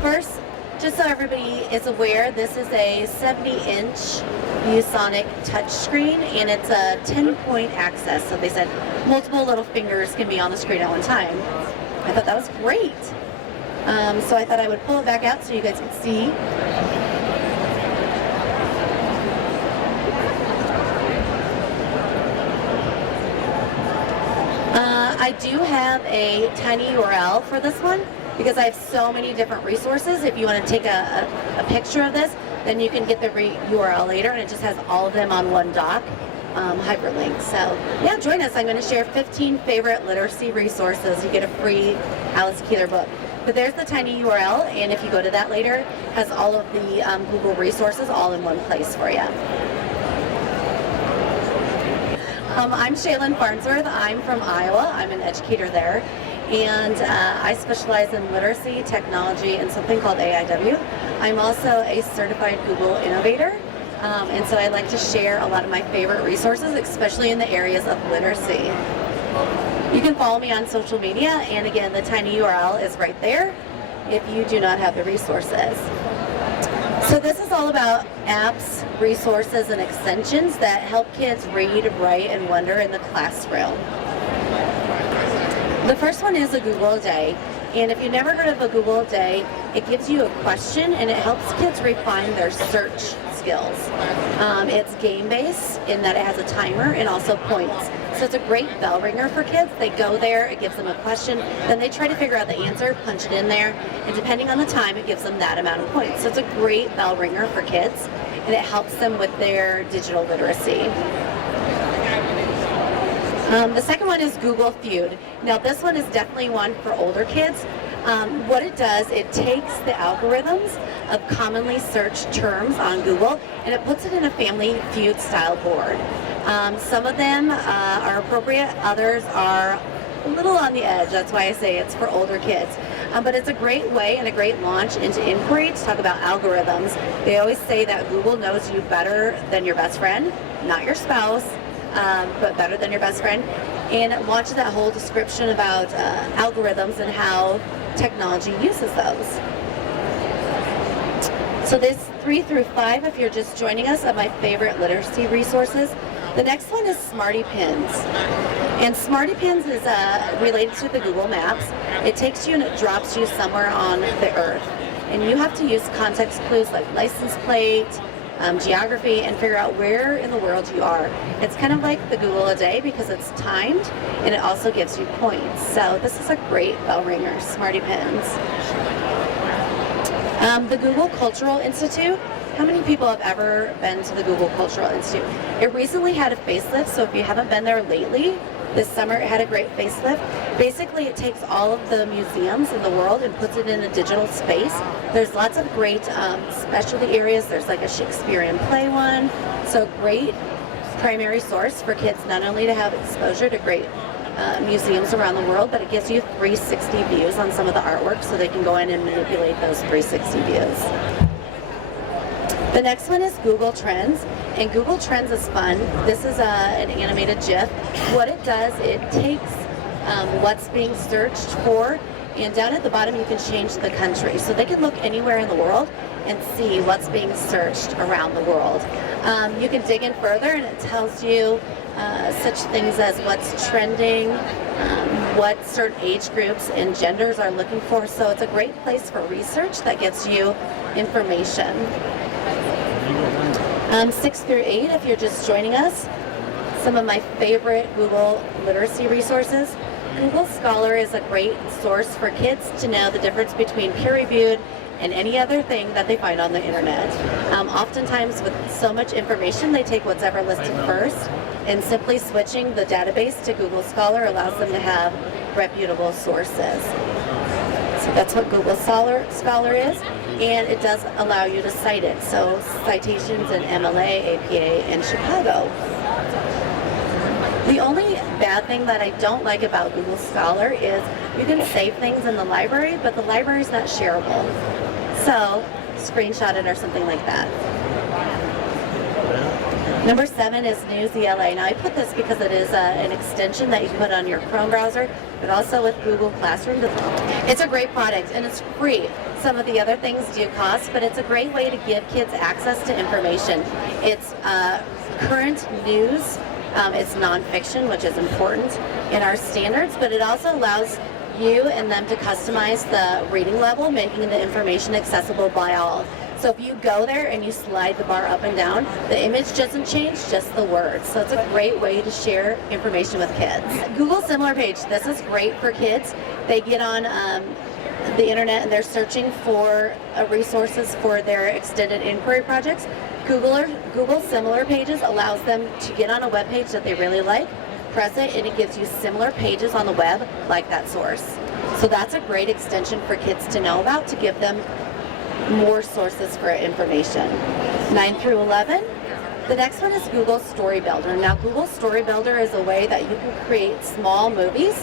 First, just so everybody is aware, this is a 70-inch ViewSonic touchscreen, and it's a 10-point access. So they said multiple little fingers can be on the screen at one time. I thought that was great. So I thought I would pull it back out so you guys could see. I do have a tiny URL for this one because I have so many different resources. If you want to take a picture of this, then you can get the URL later, and it just has all of them on one doc, hyperlink. So yeah, join us. I'm going to share 15 favorite literacy resources. You get a free Alice Keeler book. But there's the tiny URL, and if you go to that later, it has all of the Google resources all in one place for you. I'm Shaelynn Farnsworth. I'm from Iowa. I'm an educator there, and I specialize in literacy, technology, and something called AIW. I'm also a Certified Google Innovator, and so I like to share a lot of my favorite resources, especially in the areas of literacy. You can follow me on social media, and again, the tiny URL is right there if you do not have the resources. So this is all about apps, resources, and extensions that help kids read, write, and wonder in the classroom. The first one is a Google Day. And if you've never heard of a Google Day, it gives you a question and it helps kids refine their search skills. It's game-based in that it has a timer and also points. So it's a great bell ringer for kids. They go there, it gives them a question, then they try to figure out the answer, punch it in there, and depending on the time, it gives them that amount of points. So it's a great bell ringer for kids, and it helps them with their digital literacy. The second one is Google Feud. Now this one is definitely one for older kids. What it does, it takes the algorithms of commonly searched terms on Google and it puts it in a family feud style board. Some of them are appropriate, others are a little on the edge. That's why I say it's for older kids. But it's a great way and a great launch into inquiry to talk about algorithms. They always say that Google knows you better than your best friend, not your spouse, but better than your best friend. And it launches that whole description about algorithms and how technology uses those. So this 3 through 5, if you're just joining us, are my favorite literacy resources. The next one is Marty Pins. And Marty Pins is related to the Google Maps. It takes you and it drops you somewhere on the earth. And you have to use context clues like license plate, geography, and figure out where in the world you are. It's kind of like the Google a Day because it's timed and it also gives you points. So this is a great bell ringer, Smarty Pins. The Google Cultural Institute. How many people have ever been to the Google Cultural Institute? It recently had a facelift, so if you haven't been there lately, this summer it had a great facelift. Basically, it takes all of the museums in the world and puts it in a digital space. There's lots of great specialty areas. There's like a Shakespearean play one. So great primary source for kids not only to have exposure to great museums around the world, but it gives you 360 views on some of the artwork so they can go in and manipulate those 360 views. The next one is Google Trends, and Google Trends is fun. This is an animated GIF. What it does, it takes what's being searched for, and down at the bottom you can change the country. So they can look anywhere in the world and see what's being searched around the world. You can dig in further and it tells you such things as what's trending, what certain age groups and genders are looking for. So it's a great place for research that gets you information. 6 through 8, if you're just joining us, some of my favorite Google literacy resources. Google Scholar is a great source for kids to know the difference between peer-reviewed and any other thing that they find on the internet. Oftentimes with so much information, they take whatever listed first, and simply switching the database to Google Scholar allows them to have reputable sources. So that's what Google Scholar is, and it does allow you to cite it. So citations in MLA, APA, and Chicago. The only bad thing that I don't like about Google Scholar is you can save things in the library, but the library is not shareable. So screenshot it or something like that. Number 7 is Newsela. Now I put this because it is an extension that you can put on your Chrome browser, but also with Google Classroom. It's a great product and it's free. Some of the other things do cost, but it's a great way to give kids access to information. It's current news. It's nonfiction, which is important in our standards, but it also allows you and them to customize the reading level, making the information accessible by all. So if you go there and you slide the bar up and down, the image doesn't change, just the words. So it's a great way to share information with kids. Google Similar Page, this is great for kids. They get on the internet and they're searching for resources for their extended inquiry projects. Google Similar Pages allows them to get on a web page that they really like, press it, and it gives you similar pages on the web like that source. So that's a great extension for kids to know about, to give them more sources for information. 9 through 11. The next one is Google Story Builder. Now Google Story Builder is a way that you can create small movies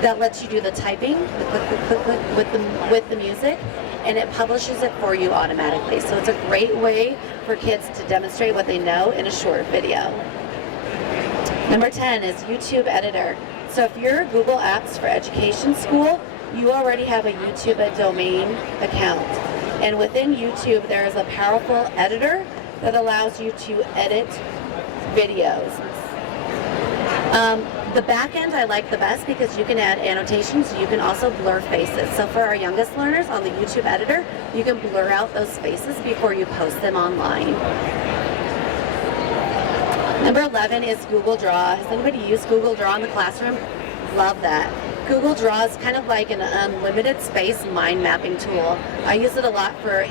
that lets you do the typing, the click with the music, and it publishes it for you automatically. So it's a great way for kids to demonstrate what they know in a short video. Number 10 is YouTube Editor. So if you're Google Apps for Education School, you already have a YouTube domain account. And within YouTube, there is a powerful editor that allows you to edit videos. The back end I like the best because you can add annotations. You can also blur faces. So for our youngest learners on the YouTube editor, you can blur out those faces before you post them online. Number 11 is Google Draw. Has anybody used Google Draw in the classroom? Love that. Google Draw is kind of like an unlimited space mind mapping tool. I use it a lot for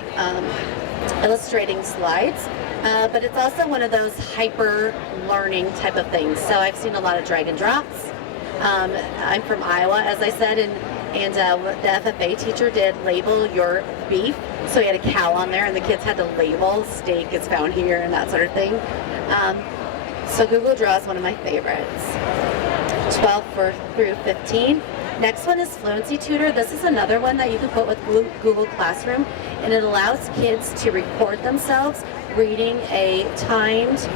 illustrating slides, but it's also one of those hyper learning type of things. So I've seen a lot of drag and drops. I'm from Iowa, as I said, and the FFA teacher did label your beef. So he had a cow on there and the kids had to label steak is found here and that sort of thing. So Google Draw is one of my favorites. 12 through 15. Next one is Fluency Tutor. This is another one that you can put with Google Classroom, and it allows kids to record themselves reading a timed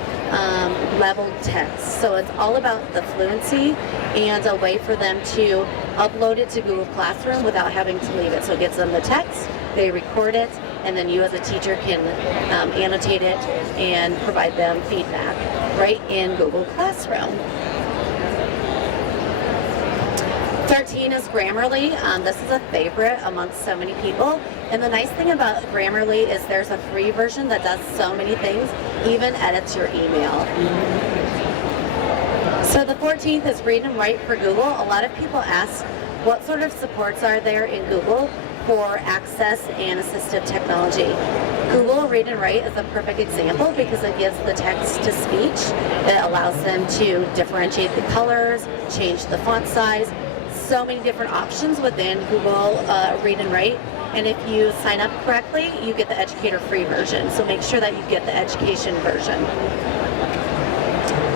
leveled text. So it's all about the fluency and a way for them to upload it to Google Classroom without having to leave it. So it gives them the text, they record it, and then you as a teacher can annotate it and provide them feedback right in Google Classroom. 13 is Grammarly. This is a favorite amongst so many people. And the nice thing about Grammarly is there's a free version that does so many things, even edits your email. So the 14th is Read and Write for Google. A lot of people ask what sort of supports are there in Google for access and assistive technology. Google Read and Write is a perfect example because it gives the text to speech. It allows them to differentiate the colors, change the font size. So many different options within Google Read and Write, and if you sign up correctly, you get the educator free version. So make sure that you get the education version.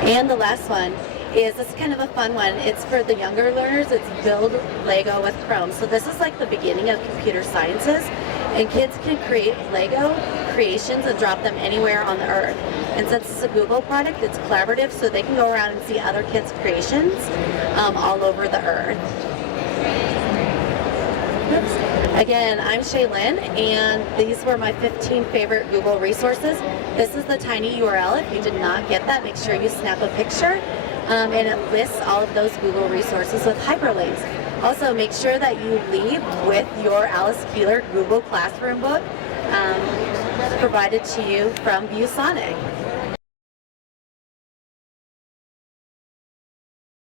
And the last one is, this is kind of a fun one. It's for the younger learners. It's Build Lego with Chrome. So this is like the beginning of computer sciences, and kids can create Lego creations and drop them anywhere on the earth. And since it's a Google product, it's collaborative, so they can go around and see other kids' creations all over the earth. Again, I'm Shaelynn, and these were my 15 favorite Google resources. This is the tiny URL. If you did not get that, make sure you snap a picture, and it lists all of those Google resources with hyperlinks. Also, make sure that you leave with your Alice Keeler Google Classroom book provided to you from ViewSonic.